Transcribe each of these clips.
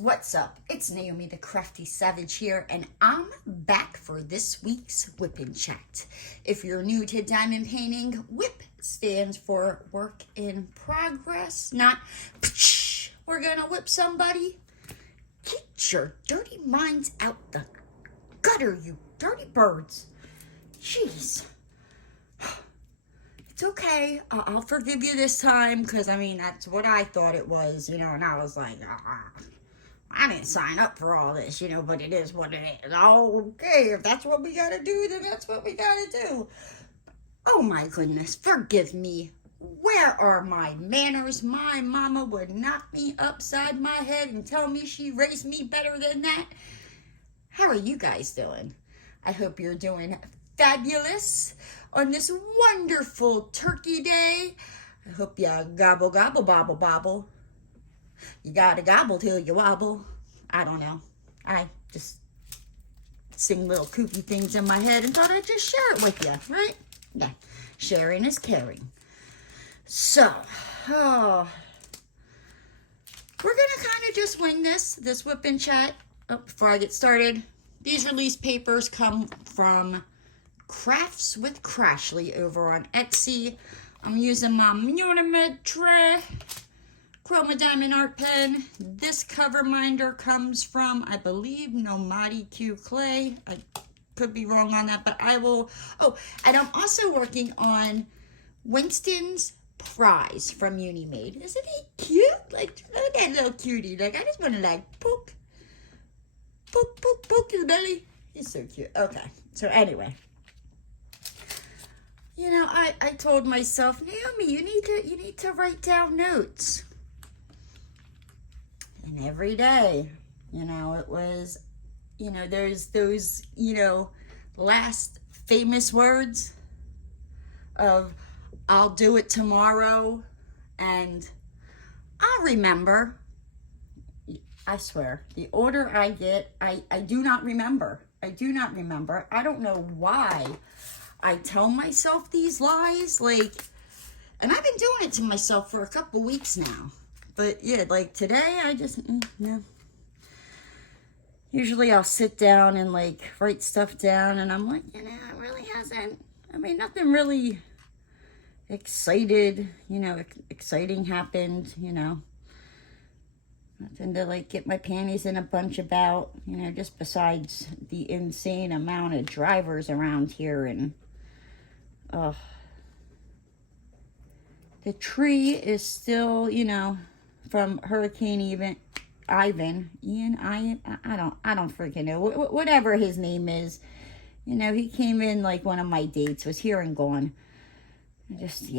what's up? It's Naomi the Crafty Savage here, and I'm back for this week's whipping chat. If you're new to diamond painting, whip stands for work in progress, not we're gonna whip somebody. Get your dirty minds out the gutter, you dirty birds. Jeez. It's okay. I'll forgive you this time, because, I mean, that's what I thought it was, and I was like, I didn't sign up for all this, but it is what it is. Oh, okay, if that's what we gotta do, then that's what we gotta do. Oh, my goodness, forgive me. Where are my manners? My mama would knock me upside my head and tell me she raised me better than that. How are you guys doing? I hope you're doing fabulous on this wonderful turkey day. I hope you gobble, gobble, bobble, bobble. You gotta gobble till you wobble. I don't know. I just sing little kooky things in my head and thought I'd just share it with you, right? Yeah, sharing is caring. So, we're gonna kind of just wing this whip and chat. Oh, before I get started, these release papers come from Crafts with Crashley over on Etsy. I'm using my Munimade tray, Chroma diamond art pen. This Coverminder comes from, I believe, Munimade Q clay. I could be wrong on that, but I will. Oh, and I'm also working on Winston's prize from Munimade. Isn't he cute? Like, look at that little cutie. Like, I just want to poke his belly. He's so cute. Okay, so anyway. I told myself, Naomi, you need to write down notes. And every day, it was, there's those, last famous words of, I'll do it tomorrow, and I'll remember. I swear, the older I get, I do not remember. I do not remember. I don't know why I tell myself these lies, and I've been doing it to myself for a couple weeks now. But yeah, today, I just, no. Usually I'll sit down and write stuff down, and I'm like, it really hasn't, nothing really exciting happened, nothing to get my panties in a bunch about, just besides the insane amount of drivers around here. And the tree is still, from Hurricane Ivan, I don't freaking know, whatever his name is, he came in one of my dates, was here and gone. Just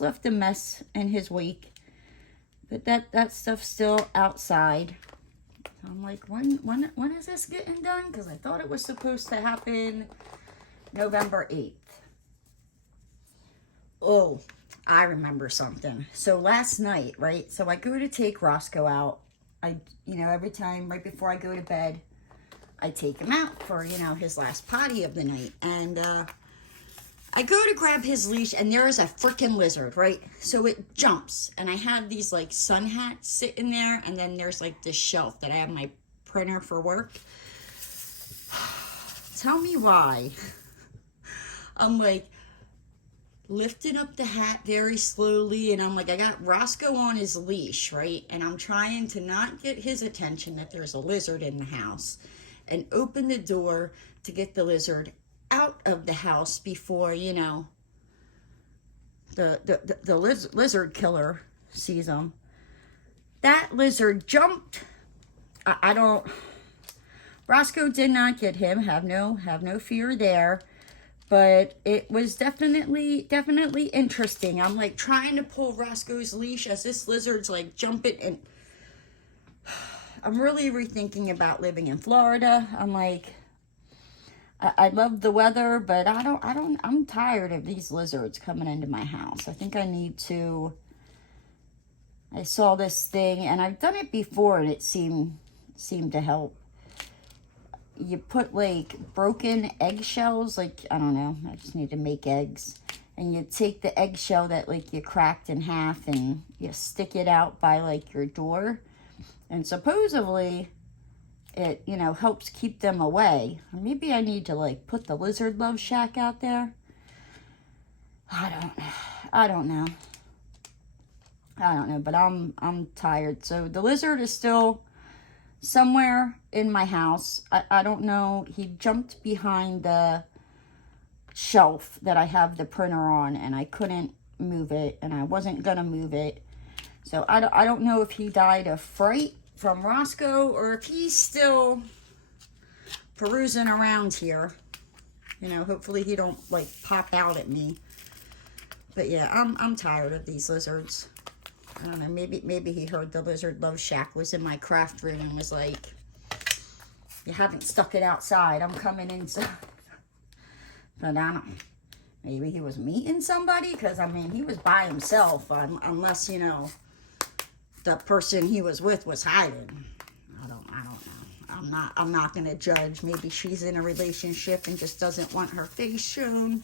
left a mess in his wake. But that stuff's still outside. So I'm like, when is this getting done? Because I thought it was supposed to happen November 8th. Oh, I remember something. So last night, right? So I go to take Roscoe out. Every time right before I go to bed, I take him out for, his last potty of the night. And I go to grab his leash, and there is a freaking lizard, right? So it jumps, and I have these, sun hats sitting there, and then there's, this shelf that I have my printer for work. Tell me why. I'm, lifting up the hat very slowly, and I'm I got Roscoe on his leash, right? And I'm trying to not get his attention that there's a lizard in the house, and open the door to get the lizard out of the house before, the lizard killer sees him. That lizard jumped. Roscoe did not get him. Have no fear there. But it was definitely interesting. I'm trying to pull Roscoe's leash as this lizard's jumping, and I'm really rethinking about living in Florida. I'm I love the weather, but I'm tired of these lizards coming into my house. I think I need to, I saw this thing, and I've done it before, and it seemed to help. You put broken eggshells, I don't know, I just need to make eggs. And you take the eggshell that you cracked in half, and you stick it out by your door. And supposedly it, you know, helps keep them away. Maybe I need to like put the lizard love shack out there. I don't know, but I'm tired. So the lizard is still somewhere in my house. I don't know. He jumped behind the shelf that I have the printer on, and I couldn't move it, and I wasn't gonna move it. So I don't know if he died of fright from Roscoe or if he's still perusing around here. You know, hopefully he don't like pop out at me. But yeah, I'm tired of these lizards. I don't know, maybe he heard the lizard love shack was in my craft room and was like, you haven't stuck it outside, I'm coming inside. But I don't, maybe he was meeting somebody, because I mean, he was by himself, unless, you know, the person he was with was hiding. I don't know. I'm not gonna judge. Maybe she's in a relationship and just doesn't want her face shown.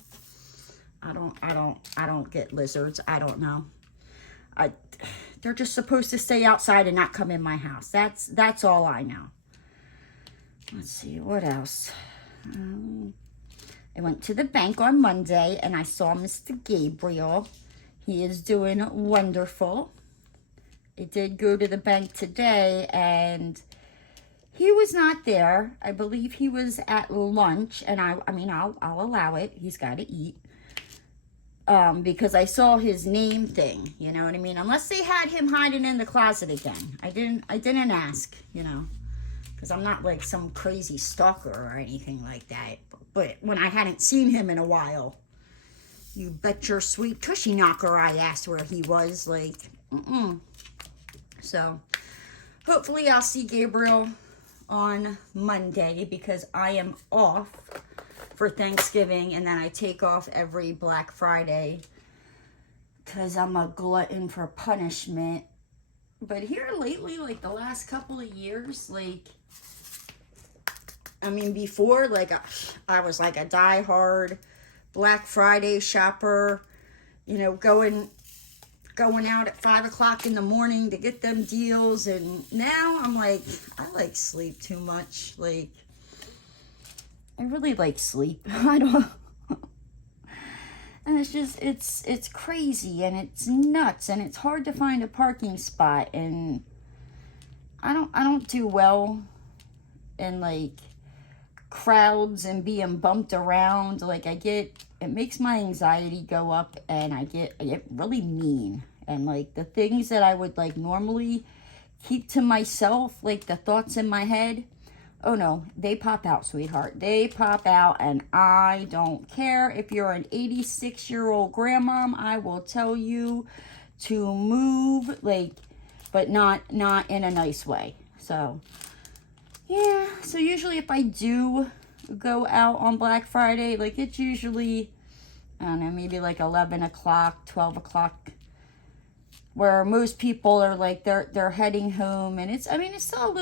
I don't get lizards. I don't know. They're just supposed to stay outside and not come in my house. That's all I know. Let's see, what else? I went to the bank on Monday and I saw Mr. Gabriel. He is doing wonderful. I did go to the bank today and he was not there. I believe he was at lunch, and I mean, I'll allow it. He's got to eat. Because I saw his name thing, you know what I mean? Unless they had him hiding in the closet again. I didn't ask, you know, because I'm not like some crazy stalker or anything like that. But when I hadn't seen him in a while, you bet your sweet tushy knocker I asked where he was, like, So, hopefully I'll see Gabriel on Monday, because I am off for Thanksgiving, and then I take off every Black Friday because I'm a glutton for punishment. But here lately, like the last couple of years, like, I mean, before, like, I was like a diehard Black Friday shopper, you know, going out at 5 o'clock in the morning to get them deals. And now I'm like, I like sleep too much. Like, I really like sleep. I don't. And it's just, it's crazy and it's nuts and it's hard to find a parking spot. And I don't do well in like crowds and being bumped around. Like, it makes my anxiety go up, and I get really mean. And like the things that I would like normally keep to myself, like the thoughts in my head, oh no, they pop out, sweetheart. They pop out, and I don't care if you're an 86-year-old grandmom. I will tell you to move, like, but not in a nice way. So yeah, so usually if I do go out on Black Friday, like, it's usually, I don't know, maybe like 11 o'clock, 12 o'clock, where most people are like, they're heading home. And it's, I mean, it's still a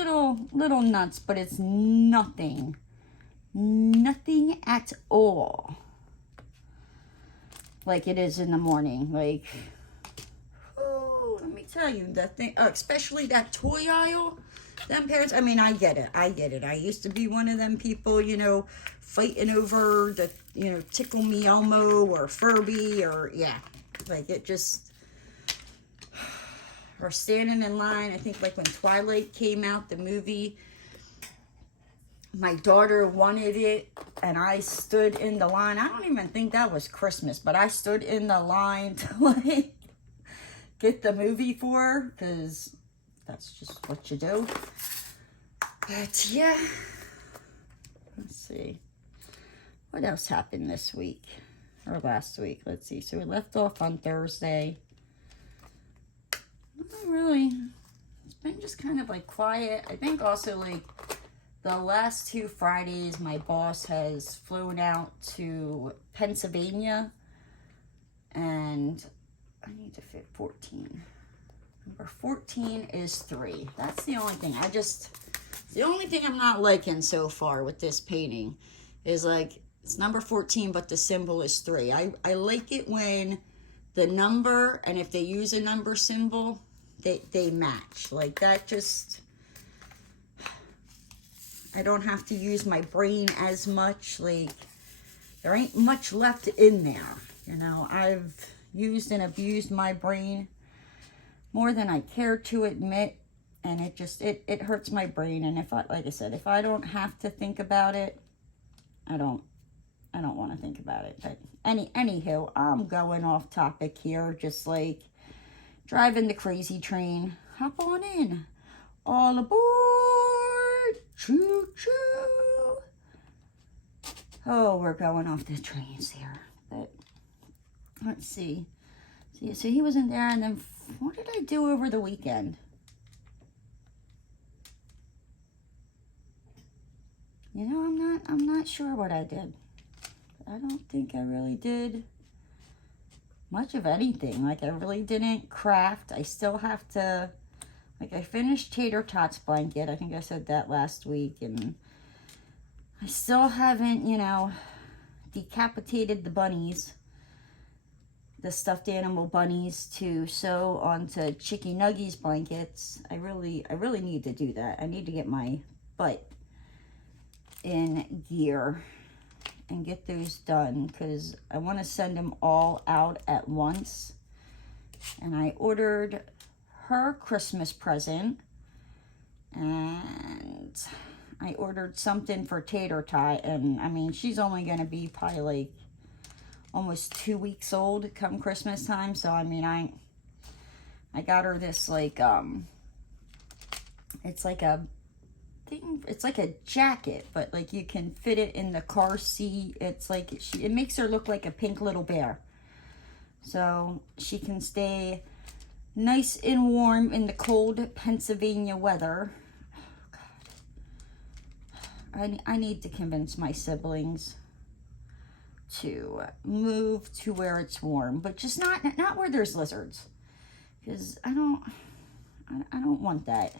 little nuts, but it's nothing at all like it is in the morning. Like, oh, let me tell you, that thing, especially that toy aisle, them parents, I mean, I get it. I used to be one of them people, you know, fighting over the, you know, Tickle Me Elmo or Furby, or, yeah, like, it just, or standing in line. I think like when Twilight came out, the movie, my daughter wanted it, and I stood in the line. I don't even think that was Christmas, but I stood in the line to like get the movie for her, because that's just what you do. But yeah, let's see. What else happened this week or last week? Let's see. So we left off on Thursday. Not really. It's been just kind of like quiet. I think also like the last 2 Fridays, my boss has flown out to Pennsylvania, and I need to fit 14. Number 14 is 3. That's the only thing. The only thing I'm not liking so far with this painting is like, it's number 14, but the symbol is 3. I like it when the number, and if they use a number symbol, they match. Like, that just, I don't have to use my brain as much. Like, there ain't much left in there. You know, I've used and abused my brain more than I care to admit. And it just, it hurts my brain. And if I, like I said, if I don't have to think about it, I don't want to think about it. But anywho, I'm going off topic here, just like driving the crazy train. Hop on in. All aboard. Choo choo. Oh, we're going off the trains here. But let's see. So he wasn't there, and then what did I do over the weekend? You know, I'm not sure what I did. I don't think I really did much of anything. Like, I really didn't craft. I still have to, like, I finished Tater Tots blanket. I think I said that last week. And I still haven't, you know, decapitated the bunnies, the stuffed animal bunnies, to sew onto Chicky Nuggies blankets. I really need to do that. I need to get my butt in gear and get those done, because I want to send them all out at once. And I ordered her Christmas present, and I ordered something for Tater Tot, and I mean, she's only going to be probably like almost 2 weeks old come Christmas time. So I mean, I got her this, like, it's like a thing, it's like a jacket, but like you can fit it in the car seat. It's like, it makes her look like a pink little bear, so she can stay nice and warm in the cold Pennsylvania weather. Oh, God. I need to convince my siblings to move to where it's warm, but just not where there's lizards, because I don't want that.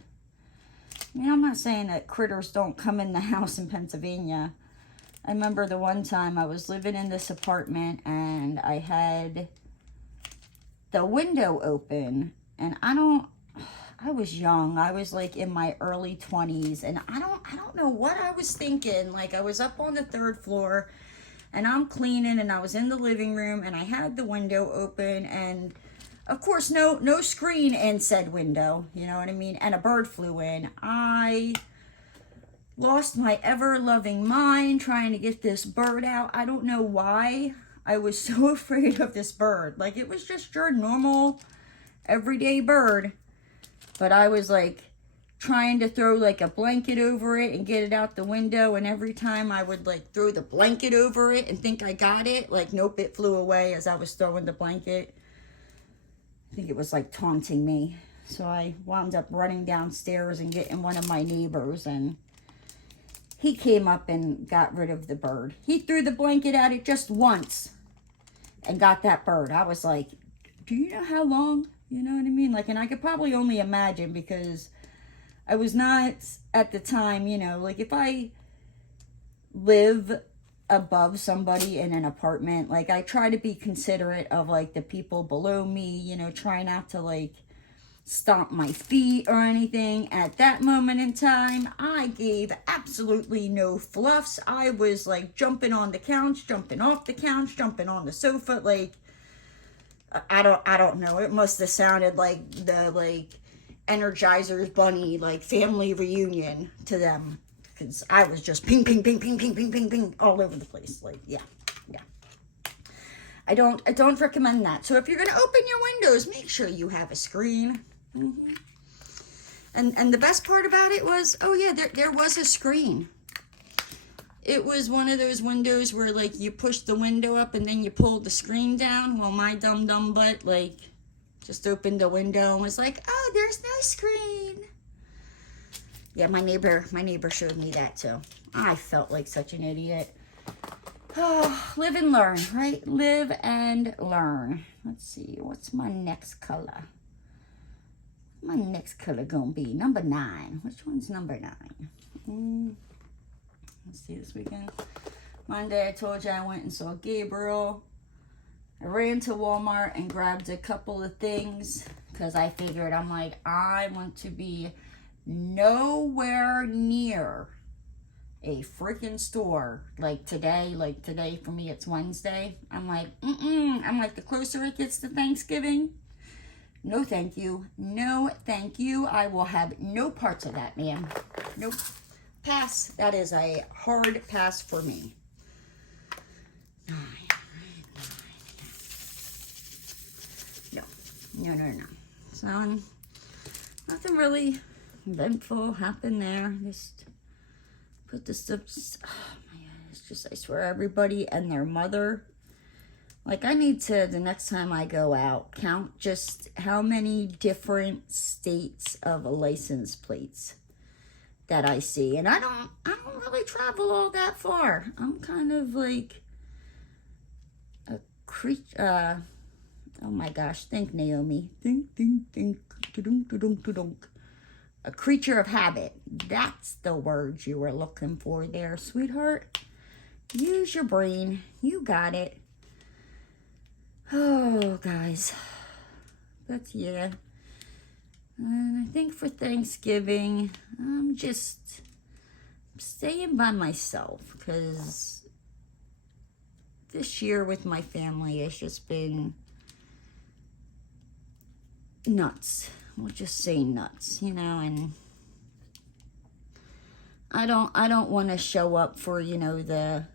I mean, I'm not saying that critters don't come in the house in Pennsylvania. I remember the one time I was living in this apartment and I had the window open, and I was young. I was like in my early 20s, and I don't know what I was thinking. Like, I was up on the 3rd floor and I'm cleaning, and I was in the living room and I had the window open, and of course, no screen in said window, you know what I mean? And a bird flew in. I lost my ever-loving mind trying to get this bird out. I don't know why I was so afraid of this bird. Like, it was just your normal, everyday bird. But I was, like, trying to throw, like, a blanket over it and get it out the window. And every time I would, like, throw the blanket over it and think I got it, like, nope, it flew away as I was throwing the blanket. I think it was like taunting me. So I wound up running downstairs and getting one of my neighbors, and he came up and got rid of the bird. He threw the blanket at it just once and got that bird. I was like, do you know how long? You know what I mean? Like, and I could probably only imagine, because I was not at the time, you know, like, if I live above somebody in an apartment, like, I try to be considerate of, like, the people below me, you know, try not to, like, stomp my feet or anything. At that moment in time, I gave absolutely no fluffs. I was, like, jumping on the couch, jumping off the couch, jumping on the sofa. Like, I don't know, it must have sounded like the, like, Energizer's bunny, like, family reunion to them. Because I was just ping, ping, ping, ping, ping, ping, ping, ping, all over the place. Like, yeah. I don't recommend that. So if you're going to open your windows, make sure you have a screen. And the best part about it was, oh yeah, there was a screen. It was one of those windows where, like, you push the window up and then you pull the screen down. Well, my dumb butt, like, just opened the window and was like, oh, there's no screen. Yeah, my neighbor showed me that too. I felt like such an idiot. Oh, live and learn, right? Live and learn. Let's see, what's my next color? My next color gonna be number 9. Which one's number 9? Let's see, this weekend. Monday, I told you I went and saw Gabriel. I ran to Walmart and grabbed a couple of things because I figured, I'm like, I want to be nowhere near a freaking store. Like today for me, it's Wednesday. I'm like, I'm like, the closer it gets to Thanksgiving, no thank you. No thank you. I will have no parts of that, ma'am. Nope. Pass. That is a hard pass for me. 9. No. So, nothing really eventful happened there. Just put the stuff. Oh my God, it's just, I swear, everybody and their mother. Like, I need to, the next time I go out, count just how many different states of license plates that I see. And I don't really travel all that far. I'm kind of like a creature. Oh my gosh, think, Naomi. Think. A creature of habit. That's the word you were looking for there, sweetheart. Use your brain. You got it. Oh, guys. But yeah. And I think for Thanksgiving, I'm just staying by myself. Because this year with my family has just been nuts. We'll just say nuts, you know, and I don't want to show up for, you know, the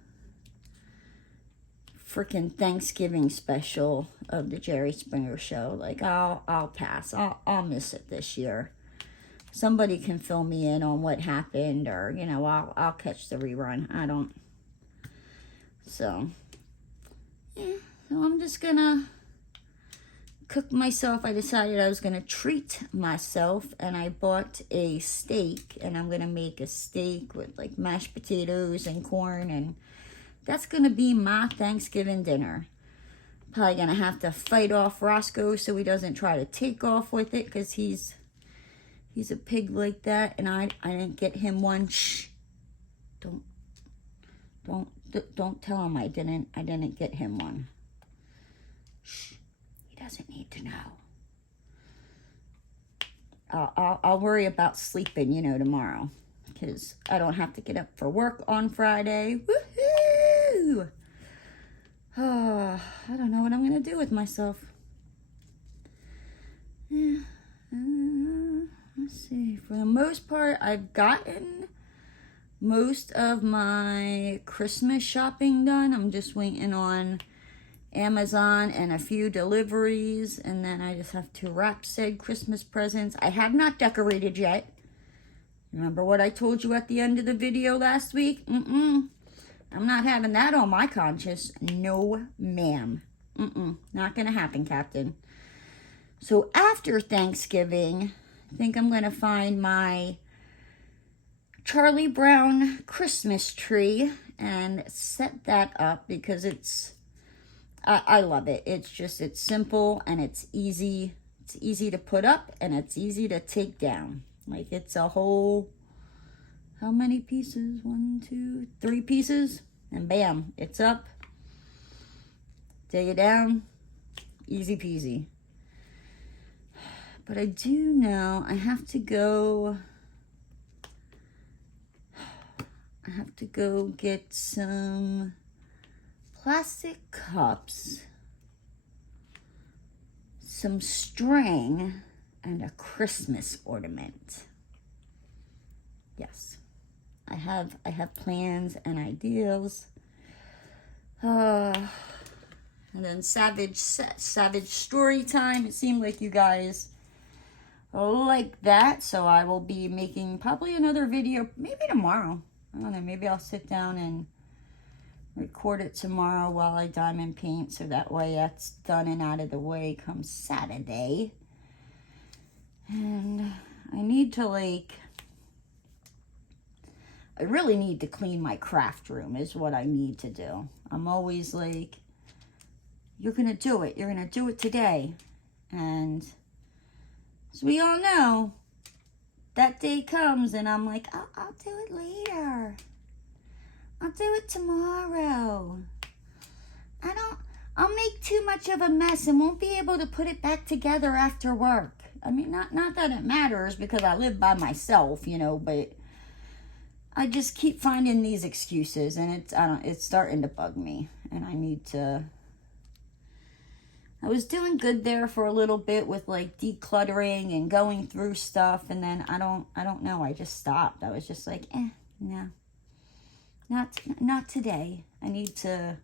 freaking Thanksgiving special of the Jerry Springer Show. Like, I'll pass. I'll miss it this year. Somebody can fill me in on what happened, or, you know, I'll catch the rerun. I don't. So, yeah. So I'm just gonna cook myself. I decided I was gonna treat myself, and I bought a steak, and I'm gonna make a steak with like mashed potatoes and corn, and that's gonna be my Thanksgiving dinner. Probably gonna have to fight off Roscoe so he doesn't try to take off with it, because he's a pig like that, and I didn't get him one. Shh. Don't tell him I didn't get him one. Shh. Doesn't need to know. I'll worry about sleeping, you know, tomorrow, because I don't have to get up for work on Friday. Woohoo! Oh, I don't know what I'm gonna do with myself. Yeah. Let's see. For the most part, I've gotten most of my Christmas shopping done. I'm just waiting on Amazon and a few deliveries, and then I just have to wrap said Christmas presents. I have not decorated yet. Remember what I told you at the end of the video last week? I'm not having that on my conscience. No, ma'am. Not gonna happen, Captain. So after Thanksgiving, I think I'm gonna find my Charlie Brown Christmas tree and set that up, because I love it. It's simple, and it's easy. It's easy to put up, and it's easy to take down. Like, it's a whole, how many pieces? 1, 2, 3 pieces, and bam, it's up. Take it down, easy peasy. But I do know I have to go get some plastic cups, some string, and a Christmas ornament. Yes, I have plans and ideas. And then Savage Storytime. It seemed like you guys like that, so I will be making probably another video, maybe tomorrow. I don't know, maybe I'll sit down and record it tomorrow while I diamond paint, so that way that's done and out of the way come Saturday. And I need to, like, I really need to clean my craft room is what I need to do. I'm always like, you're gonna do it today. And as we all know, that day comes and I'm like, I'll do it later. I'll do it tomorrow. I'll make too much of a mess and won't be able to put it back together after work. I mean, not that it matters, because I live by myself, you know, but I just keep finding these excuses, and it's starting to bug me, and I need to. I was doing good there for a little bit with like decluttering and going through stuff, and then I don't know, I just stopped. I was just like, no, not today. I need to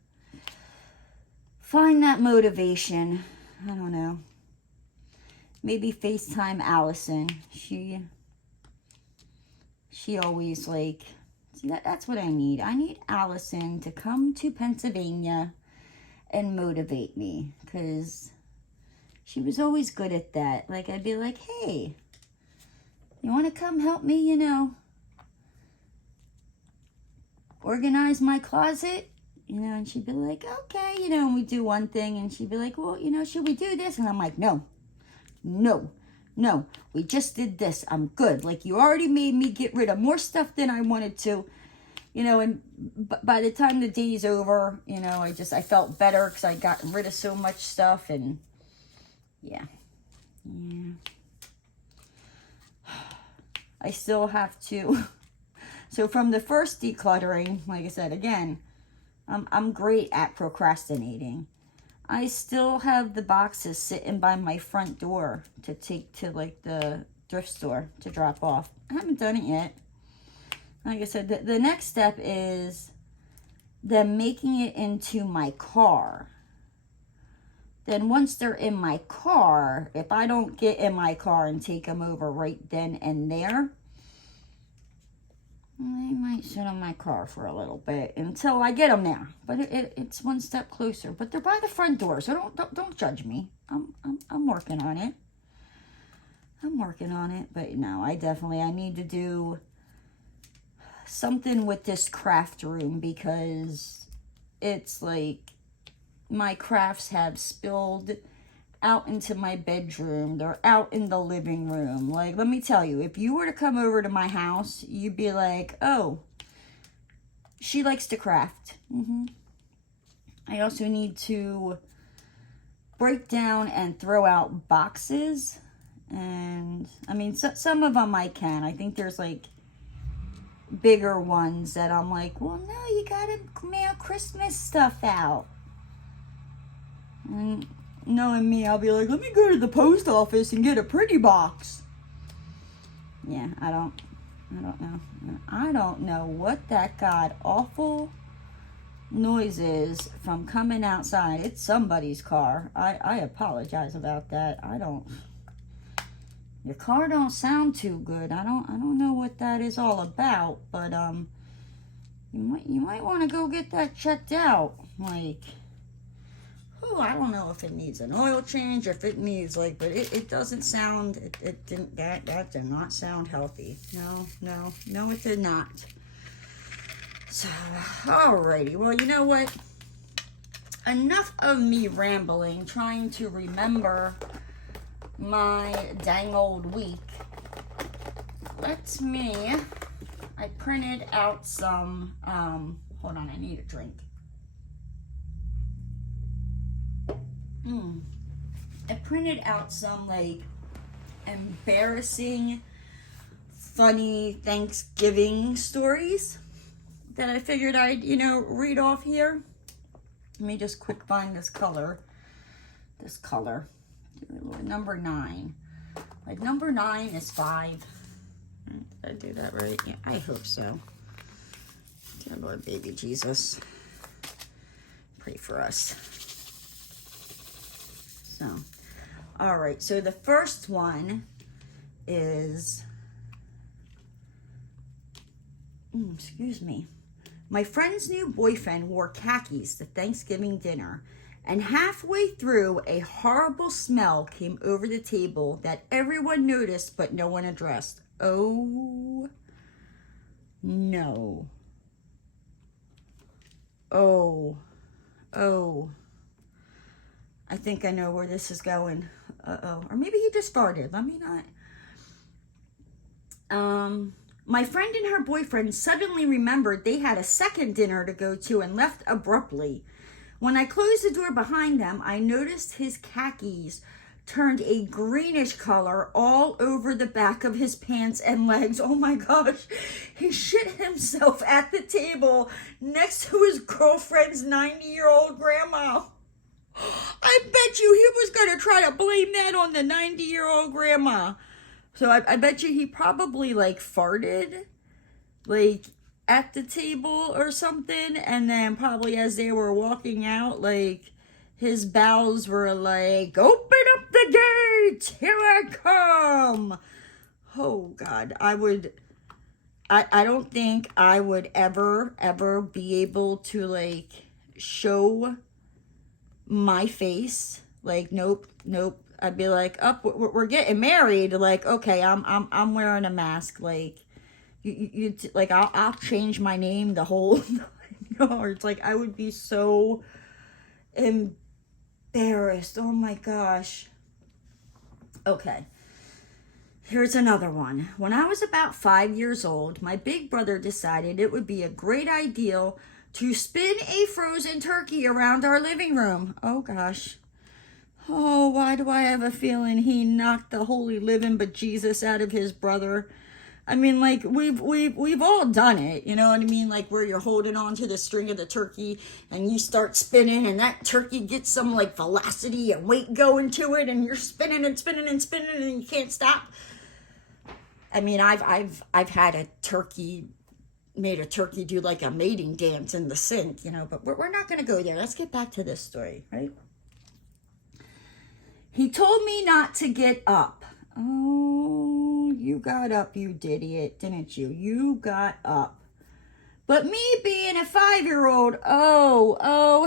find that motivation. I don't know. Maybe FaceTime Allison. She always like, see, that's what I need. I need Allison to come to Pennsylvania and motivate me, because she was always good at that. Like, I'd be like, hey, you want to come help me, you know, organize my closet? You know, and she'd be like, okay, you know, and we'd do one thing, and she'd be like, well, you know, should we do this? And I'm like, no, we just did this. I'm good. Like, you already made me get rid of more stuff than I wanted to, you know, and by the time the day's over, you know, I felt better because I got rid of so much stuff, and yeah. I still have to. So from the first decluttering, like I said, again, I'm great at procrastinating. I still have the boxes sitting by my front door to take to like the thrift store to drop off. I haven't done it yet. Like I said, the next step is them making it into my car. Then once they're in my car, if I don't get in my car and take them over right then and there, I might sit in my car for a little bit until I get them there. But it's one step closer. But they're by the front door, so don't judge me. I'm working on it. But no, I need to do something with this craft room, because it's like my crafts have spilled out into my bedroom. They're out in the living room. Like, let me tell you, if you were to come over to my house, you'd be like, oh, she likes to craft. I also need to break down and throw out boxes. And I mean, some of them I can. I think there's like bigger ones that I'm like, well, no, you gotta mail Christmas stuff out. And knowing me, I'll be like, let me go to the post office and get a pretty box. Yeah, I don't know. I don't know what that god awful noise is from coming outside. It's somebody's car. I apologize about that. Your car don't sound too good. I don't know what that is all about, but you might want to go get that checked out. Like, I don't know if it needs an oil change, if it needs like, but it doesn't sound. It didn't. That did not sound healthy. No, it did not. So, alrighty. Well, you know what? Enough of me rambling, trying to remember my dang old week. I printed out some, hold on, I need a drink. I printed out some, like, embarrassing, funny Thanksgiving stories that I figured I'd, read off here. Let me just quick find this color. Number 9. Like, number 9 is 5. Did I do that right? Yeah, I hope so. Dear Lord, baby Jesus, pray for us. So, all right. So the first one is, excuse me. My friend's new boyfriend wore khakis to Thanksgiving dinner, and halfway through, a horrible smell came over the table that everyone noticed but no one addressed. Oh, no. Oh. I think I know where this is going. Uh-oh. Or maybe he just farted. Let me not. My friend and her boyfriend suddenly remembered they had a second dinner to go to and left abruptly. When I closed the door behind them, I noticed his khakis turned a greenish color all over the back of his pants and legs. Oh my gosh. He shit himself at the table next to his girlfriend's 90-year-old grandma. I bet you he was going to try to blame that on the 90-year-old grandma. So I bet you he probably like farted like at the table or something. And then probably as they were walking out, like his bowels were like, open up the gate, here I come. Oh God, I don't think I would ever be able to like show my face. Like, nope. I'd be like, up, we're getting married. Like, okay, I'm wearing a mask. Like, you like, I'll change my name the whole yards. Like, I would be so embarrassed. Oh my gosh. Okay. Here's another one. When I was about 5 years old, my big brother decided it would be a great idea to spin a frozen turkey around our living room. Oh gosh. Oh, why do I have a feeling he knocked the holy living bejesus out of his brother? I mean, like, we've all done it, you know what I mean? Like, where you're holding on to the string of the turkey and you start spinning and that turkey gets some, like, velocity and weight going to it and you're spinning and spinning and spinning and you can't stop. I mean, I've had a turkey, made a turkey do, like, a mating dance in the sink, you know, but we're not going to go there. Let's get back to this story, right? He told me not to get up. Oh, you got up, you idiot, didn't you? You got up. But me being a 5-year-old,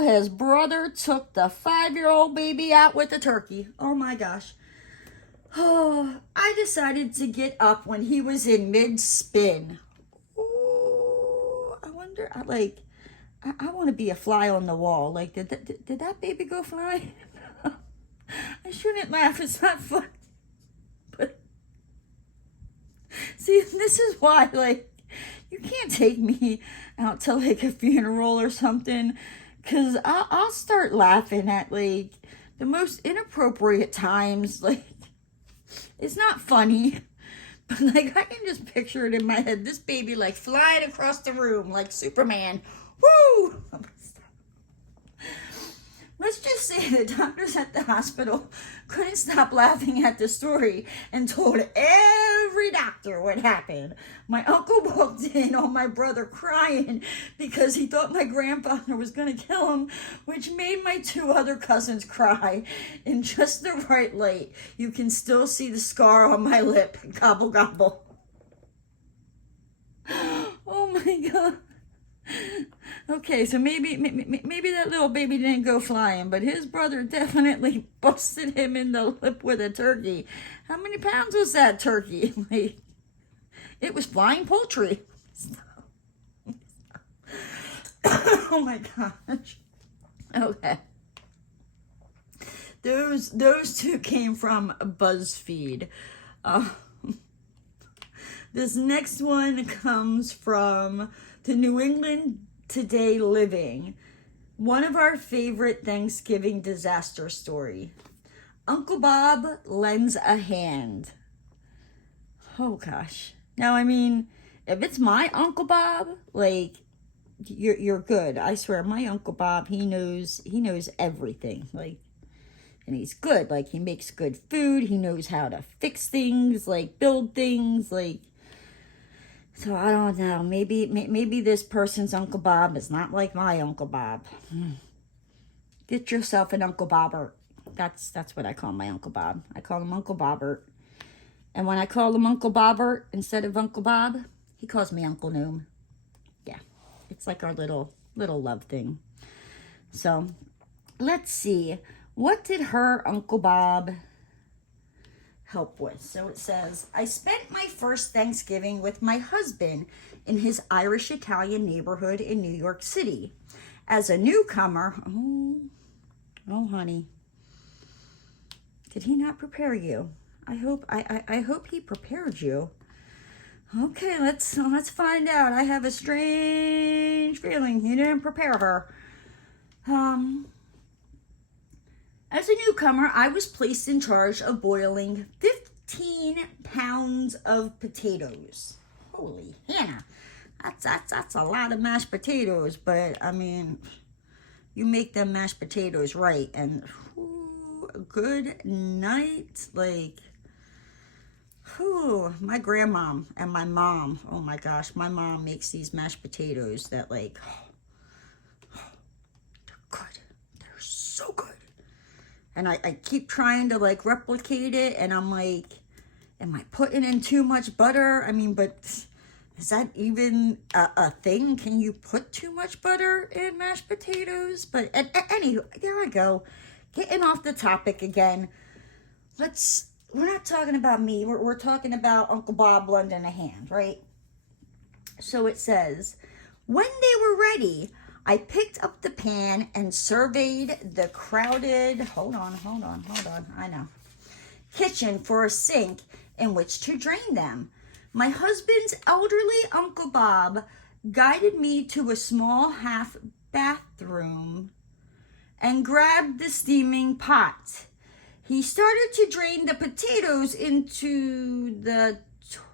his brother took the 5-year-old baby out with the turkey. Oh my gosh. Oh, I decided to get up when he was in mid-spin. Oh, I wonder, I want to be a fly on the wall. Like, did that baby go flying? I shouldn't laugh. It's not fun. But see, this is why, like, you can't take me out to like a funeral or something, because I'll start laughing at like the most inappropriate times. Like, it's not funny, but like I can just picture it in my head. This baby like flying across the room like Superman. Woo! Let's just say the doctors at the hospital couldn't stop laughing at the story and told every doctor what happened. My uncle walked in on my brother crying because he thought my grandfather was going to kill him, which made my 2 other cousins cry in just the right light. You can still see the scar on my lip. Gobble, gobble. Oh my God. Okay, so maybe that little baby didn't go flying, but his brother definitely busted him in the lip with a turkey. How many pounds was that turkey? Like, it was flying poultry. Oh my gosh. Okay. Those 2 came from BuzzFeed. This next one comes from the New England Today Living, one of our favorite Thanksgiving disaster story. Uncle Bob lends a hand. Oh gosh. Now, I mean, if it's my Uncle Bob, like, you're good. I swear, my Uncle Bob, he knows everything. Like, and he's good. Like, he makes good food. He knows how to fix things, like build things, like. So I don't know. Maybe this person's Uncle Bob is not like my Uncle Bob. Get yourself an Uncle Bobbert. That's what I call my Uncle Bob. I call him Uncle Bobbert. And when I call him Uncle Bobbert instead of Uncle Bob, he calls me Uncle Noom. Yeah, it's like our little love thing. So let's see. What did her Uncle Bob help with? So it says, I spent my first Thanksgiving with my husband in his Irish-Italian neighborhood in New York City. As a newcomer, oh honey, did he not prepare you? I hope he prepared you. Okay, let's find out. I have a strange feeling he didn't prepare her. As a newcomer, I was placed in charge of boiling 15 pounds of potatoes. Holy Hannah, that's a lot of mashed potatoes, but I mean, you make them mashed potatoes right, and good night. Like, my grandma and my mom, oh my gosh, my mom makes these mashed potatoes that, like, they're good. They're so good. And I keep trying to, like, replicate it, and I'm like, am I putting in too much butter? I mean, but is that even a thing? Can you put too much butter in mashed potatoes? But anyway, there I go. Getting off the topic again. We're not talking about me. We're talking about Uncle Bob lending a hand, right? So it says, when they were ready, I picked up the pan and surveyed the crowded, hold on, I know, kitchen for a sink in which to drain them. My husband's elderly Uncle Bob guided me to a small half bathroom and grabbed the steaming pot. He started to drain the potatoes into the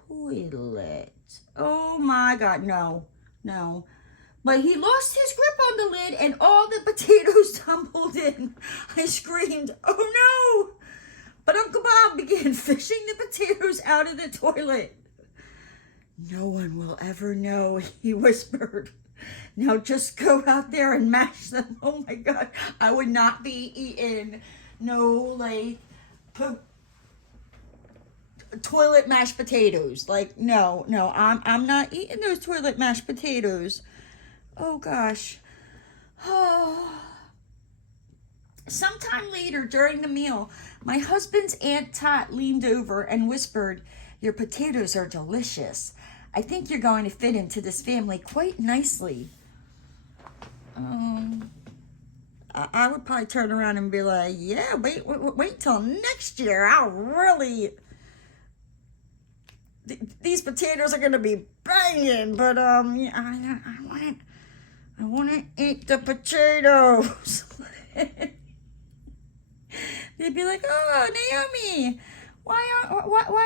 toilet. Oh my God, no. But he lost his grip on the lid and all the potatoes tumbled in. I screamed, oh no! But Uncle Bob began fishing the potatoes out of the toilet. No one will ever know, he whispered. Now just go out there and mash them. Oh my God, I would not be eating no, like, toilet mashed potatoes. Like, no, I'm not eating those toilet mashed potatoes. Oh gosh. Oh. Sometime later during the meal, my husband's Aunt Tot leaned over and whispered, your potatoes are delicious. I think you're going to fit into this family quite nicely. I would probably turn around and be like, yeah, wait till next year. I'll really... These potatoes are going to be banging, but, yeah, I want to eat the potatoes. They'd be like, oh, Naomi, why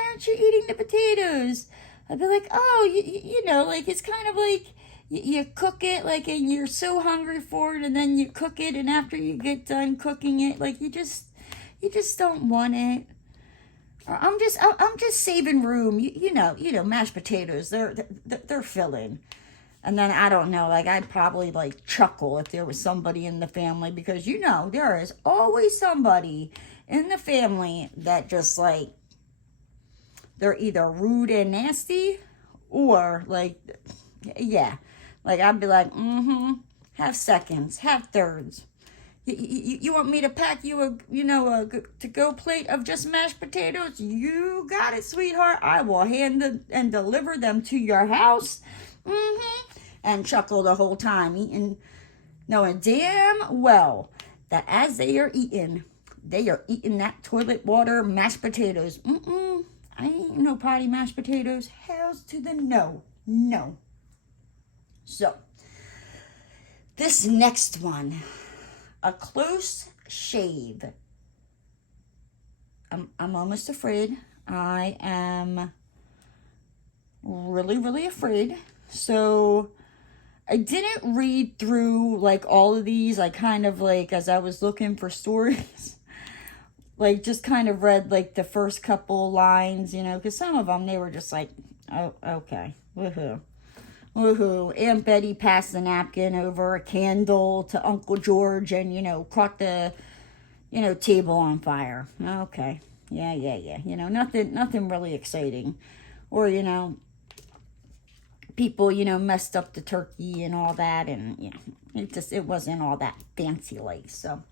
aren't you eating the potatoes? I'd be like, oh, you know, like, it's kind of like you cook it, like, and you're so hungry for it, and then you cook it, and after you get done cooking it, like, you just don't want it. I'm just saving room. You know, mashed potatoes, they're filling. And then, I don't know, like, I'd probably, like, chuckle if there was somebody in the family, because, you know, there is always somebody in the family that just, like, they're either rude and nasty, or, like, yeah. Like, I'd be like, have seconds, have thirds. You want me to pack you a to-go plate of just mashed potatoes? You got it, sweetheart. I will hand and deliver them to your house. And chuckle the whole time, knowing damn well that as they are eating that toilet water mashed potatoes. I ain't no potty mashed potatoes. Hells to the no. So, this next one, a close shave. I'm almost afraid. I am really, really afraid. So, I didn't read through, like, all of these. I kind of, like, as I was looking for stories, like, just kind of read, like, the first couple lines, you know, because some of them, they were just like, oh, okay, woohoo. Aunt Betty passed the napkin over a candle to Uncle George and, you know, caught the, you know, table on fire. Okay, yeah, you know, nothing really exciting. Or, you know, people, you know, messed up the turkey and all that, and, you know, it wasn't all that fancy like. So,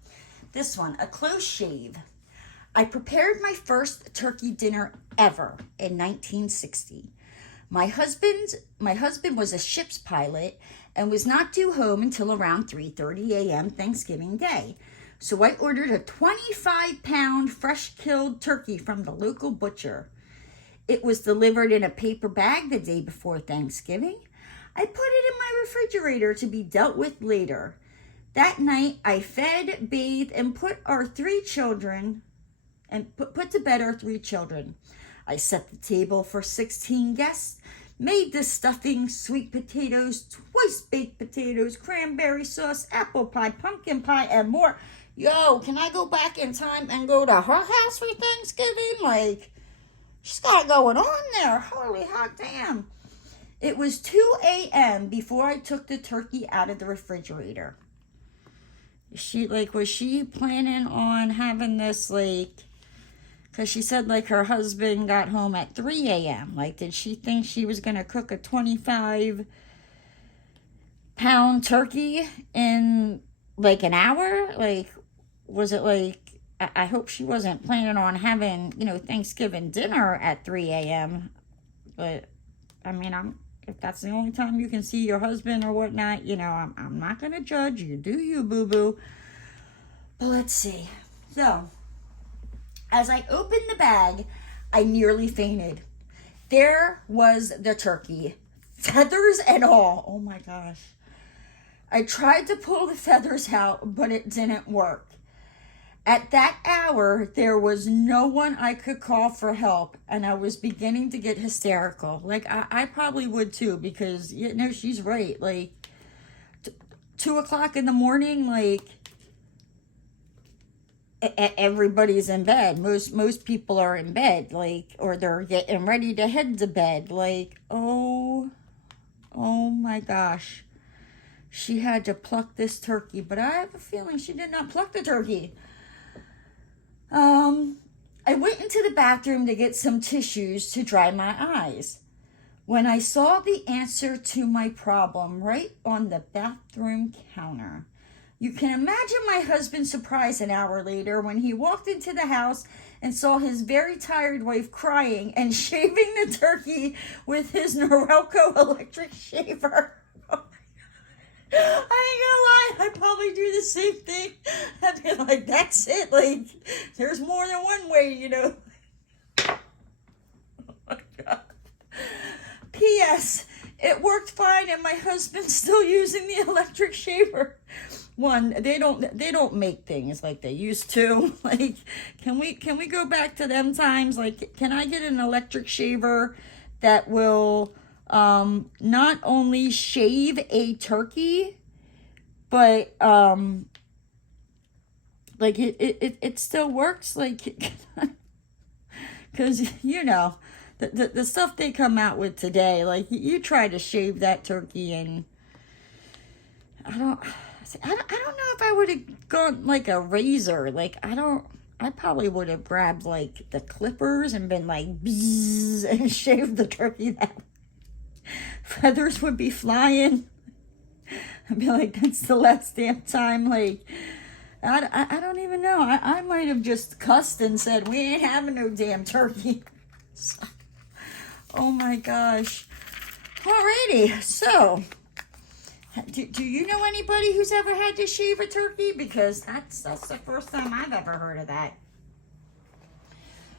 this one, a close shave. I prepared my first turkey dinner ever in 1960. My husband was a ship's pilot and was not due home until around 3:30 a.m. Thanksgiving Day. So I ordered a 25-pound fresh-killed turkey from the local butcher. It was delivered in a paper bag the day before Thanksgiving. I put it in my refrigerator to be dealt with later. That night, I fed, bathed, and put our 3 children, and put to bed our 3 children. I set the table for 16 guests, made the stuffing, sweet potatoes, twice baked potatoes, cranberry sauce, apple pie, pumpkin pie, and more. Yo, can I go back in time and go to her house for Thanksgiving? Like, she's got it going on there. Holy hot damn. It was 2 a.m. before I took the turkey out of the refrigerator. Was she planning on having this, like, because she said, like, her husband got home at 3 a.m. Like, did she think she was going to cook a 25-pound turkey in, like, an hour? Like, was it, like, I hope she wasn't planning on having, Thanksgiving dinner at 3 a.m. But, I mean, if that's the only time you can see your husband or whatnot, I'm not going to judge you. Do you, boo-boo? But let's see. So, as I opened the bag, I nearly fainted. There was the turkey, feathers and all. Oh my gosh. I tried to pull the feathers out, but it didn't work. At that hour, there was no one I could call for help, and I was beginning to get hysterical. Like, I probably would too, because, she's right. Like, 2 o'clock in the morning, like, everybody's in bed. Most people are in bed, like, or they're getting ready to head to bed. Like, oh my gosh. She had to pluck this turkey, but I have a feeling she did not pluck the turkey. I went into the bathroom to get some tissues to dry my eyes. When I saw the answer to my problem right on the bathroom counter. You can imagine my husband's surprise an hour later when he walked into the house and saw his very tired wife crying and shaving the turkey with his Norelco electric shaver. I ain't gonna lie, I'd probably do the same thing. I'd be like, that's it. Like, there's more than one way, Oh my God. P.S. It worked fine, and my husband's still using the electric shaver. One, they don't make things like they used to. Like, can we go back to them times? Like, can I get an electric shaver that will not only shave a turkey, but like it still works, like, because the stuff they come out with today, like, you try to shave that turkey, and I don't know if I would have gone like a razor. Like, I probably would have grabbed like the clippers and been like bzzz, and shaved the turkey that way. Feathers would be flying. I'd be like, that's the last damn time. Like, I don't even know. I might have just cussed and said, we ain't having no damn turkey. So, oh my gosh. Alrighty, so do you know anybody who's ever had to shave a turkey? Because that's the first time I've ever heard of that.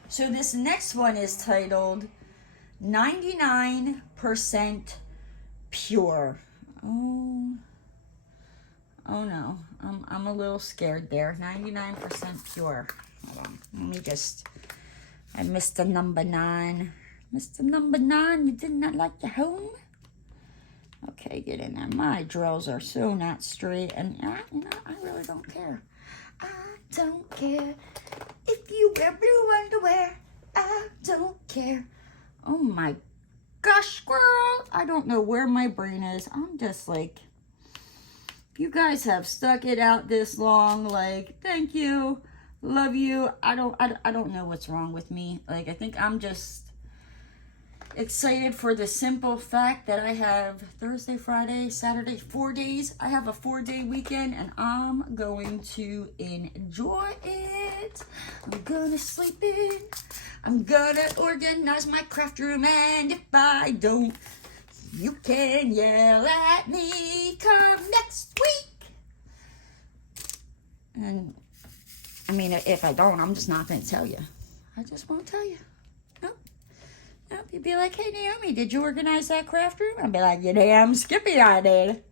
So this next one is titled 99% Pure. Oh no, I'm a little scared there. 99% pure. Hold on, I missed the number 9. Mr. Number 9, you did not like your home? Okay, get in there. My drills are so not straight, and I really don't care. I don't care if you wear blue underwear. I don't care. Oh my gosh, squirrel! I don't know where my brain is. I'm just like, you guys have stuck it out this long. Like, thank you, love you. I don't know what's wrong with me. Like, I think I'm just excited for the simple fact that I have Thursday, Friday, Saturday, 4 days. I have a 4-day weekend, and I'm going to enjoy it. I'm gonna sleep in. I'm gonna organize my craft room, and if I don't, you can yell at me come next week. And I mean, if I don't, I'm just not gonna tell you. I just won't tell you. Nope. You'd be like, hey, Naomi, did you organize that craft room? I'd be like, you damn skippy I did.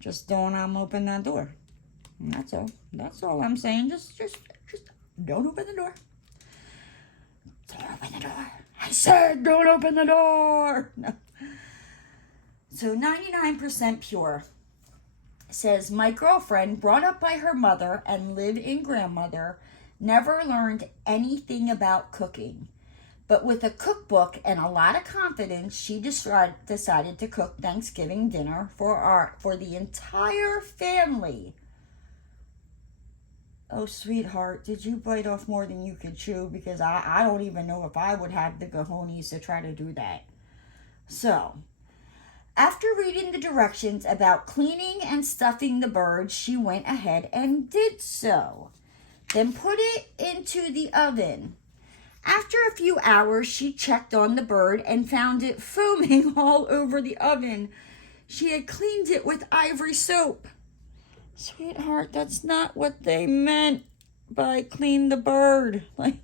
Just don't open that door. And that's all. That's all I'm saying. Just don't open the door. Don't open the door. I said don't open the door. No. So 99% pure. Says, my girlfriend, brought up by her mother and live-in grandmother, never learned anything about cooking. But with a cookbook and a lot of confidence, she decided to cook Thanksgiving dinner for the entire family. Oh, sweetheart, did you bite off more than you could chew? Because I don't even know if I would have the cojones to try to do that. So, after reading the directions about cleaning and stuffing the bird, she went ahead and did so. Then put it into the oven. After a few hours, she checked on the bird and found it foaming all over the oven. She had cleaned it with ivory soap. Sweetheart, that's not what they meant by clean the bird. Like,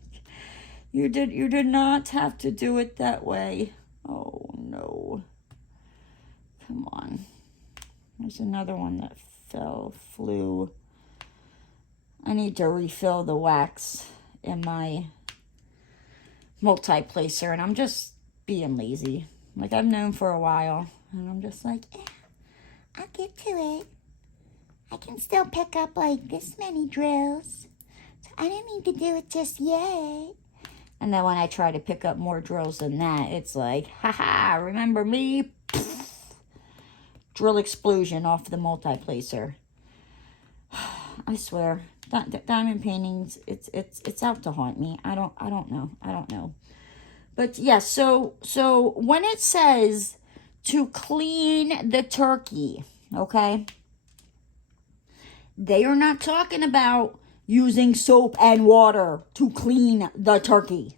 you did not have to do it that way. Oh, no. Come on. There's another one that flew. I need to refill the wax in my multi-placer, and I'm just being lazy. Like, I've known for a while, and I'm just like, I'll get to it. I can still pick up, like, this many drills. So I don't need to do it just yet. And then when I try to pick up more drills than that, it's like, haha, remember me? Drill explosion off the multi-placer. I swear, diamond paintings, it's out to haunt me. I don't know. But yeah, so when it says to clean the turkey, okay, they are not talking about using soap and water to clean the turkey.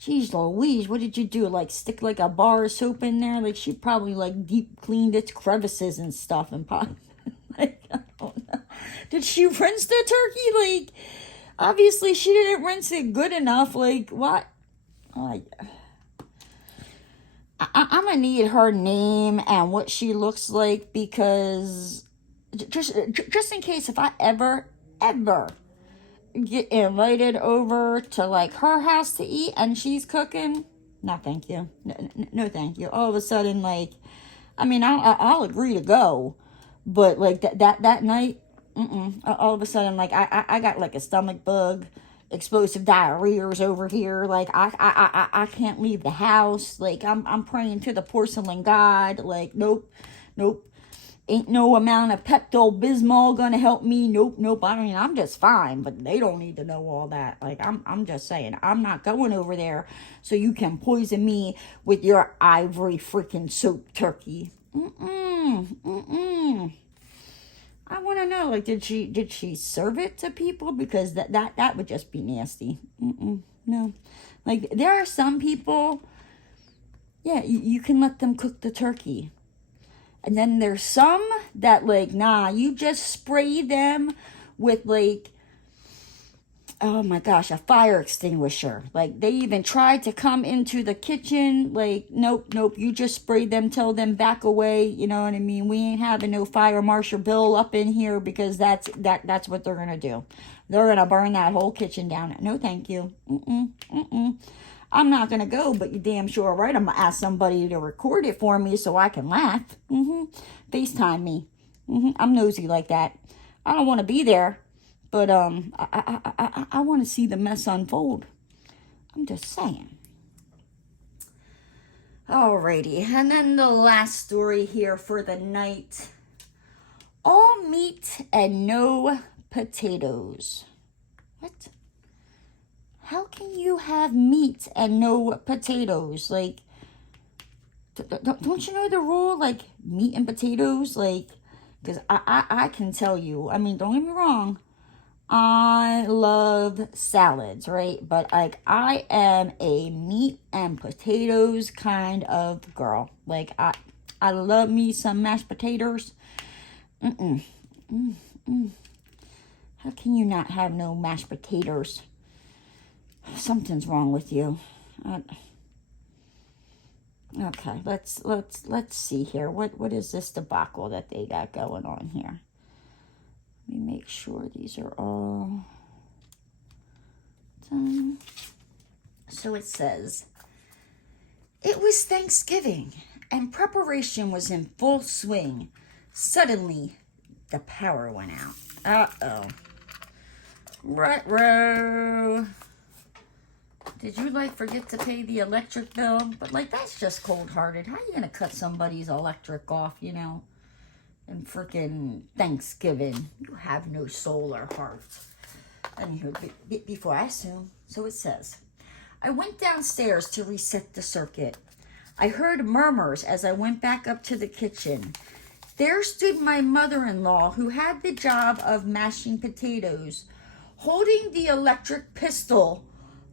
Jeez Louise, what did you do? Like, stick like a bar of soap in there? Like, she probably, like, deep cleaned its crevices and stuff and like, I don't know. Did she rinse the turkey? Like, obviously she didn't rinse it good enough. Like, what? Like, I'm gonna need her name and what she looks like, because just in case if I ever get invited over to, like, her house to eat and she's cooking, no thank you. No thank you. All of a sudden, like, I mean, I'll agree to go, but like that night, all of a sudden, like, I got like a stomach bug, explosive diarrhea's over here. Like, I can't leave the house. Like, I'm praying to the porcelain god. Like, nope. Ain't no amount of Pepto-Bismol gonna help me. Nope. I mean, I'm just fine, but they don't need to know all that. Like, I'm just saying, I'm not going over there so you can poison me with your ivory freaking soap turkey. I want to know, like, did she serve it to people? Because that would just be nasty. No. Like, there are some people, yeah, you can let them cook the turkey. And then there's some that, like, nah, you just spray them with, like, oh my gosh, a fire extinguisher. Like, they even tried to come into the kitchen. Like, nope, you just spray them, tell them back away. You know what I mean? We ain't having no fire marshal Bill up in here, because that's what they're gonna do. They're gonna burn that whole kitchen down. No, thank you. I'm not going to go, but you damn sure right. I'm going to ask somebody to record it for me so I can laugh. FaceTime me. I'm nosy like that. I don't want to be there, but I want to see the mess unfold. I'm just saying. Alrighty, and then the last story here for the night. All meat and no potatoes. What? How can you have meat and no potatoes? Like, don't you know the rule? Like, meat and potatoes? Like, because I can tell you, I mean, don't get me wrong, I love salads, right? But, like, I am a meat and potatoes kind of girl. Like, I love me some mashed potatoes. How can you not have no mashed potatoes? Something's wrong with you. Okay, let's see here. What is this debacle that they got going on here? Let me make sure these are all done. So it says, it was Thanksgiving and preparation was in full swing. Suddenly, the power went out. Uh-oh. Right-ro. Did you, like, forget to pay the electric bill? But, like, that's just cold-hearted. How are you going to cut somebody's electric off, you know? And freaking Thanksgiving. You have no soul or heart. Anywho, before I assume, so it says, I went downstairs to reset the circuit. I heard murmurs as I went back up to the kitchen. There stood my mother-in-law, who had the job of mashing potatoes, holding the electric pistol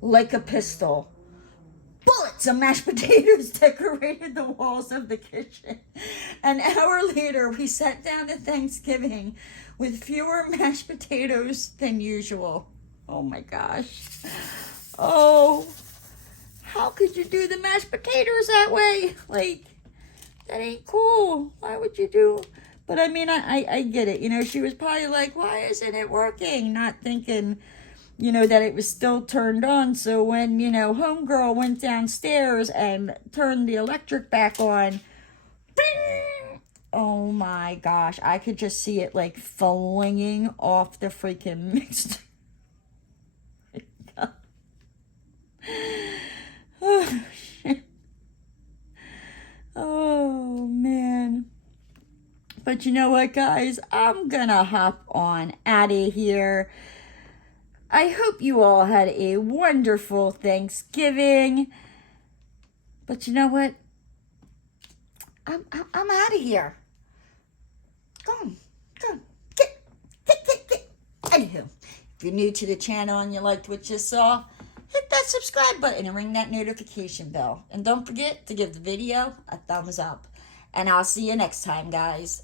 like a pistol. Bullets of mashed potatoes decorated the walls of the kitchen. An hour later, we sat down to Thanksgiving with fewer mashed potatoes than usual. Oh my gosh. Oh, how could you do the mashed potatoes that way? Like, that ain't cool. Why would you do? But I mean, I get it. You know, she was probably like, why isn't it working? Not thinking, you know, that it was still turned on. So when, you know, homegirl went downstairs and turned the electric back on, bing! Oh my gosh, I could just see it like flinging off the freaking mixer. Oh, shit. Oh, man. But you know what, guys? I'm gonna hop on out of here. I hope you all had a wonderful Thanksgiving. But you know what? I'm out of here. Go on. Get. Anywho, if you're new to the channel and you liked what you saw, hit that subscribe button and ring that notification bell. And don't forget to give the video a thumbs up. And I'll see you next time, guys.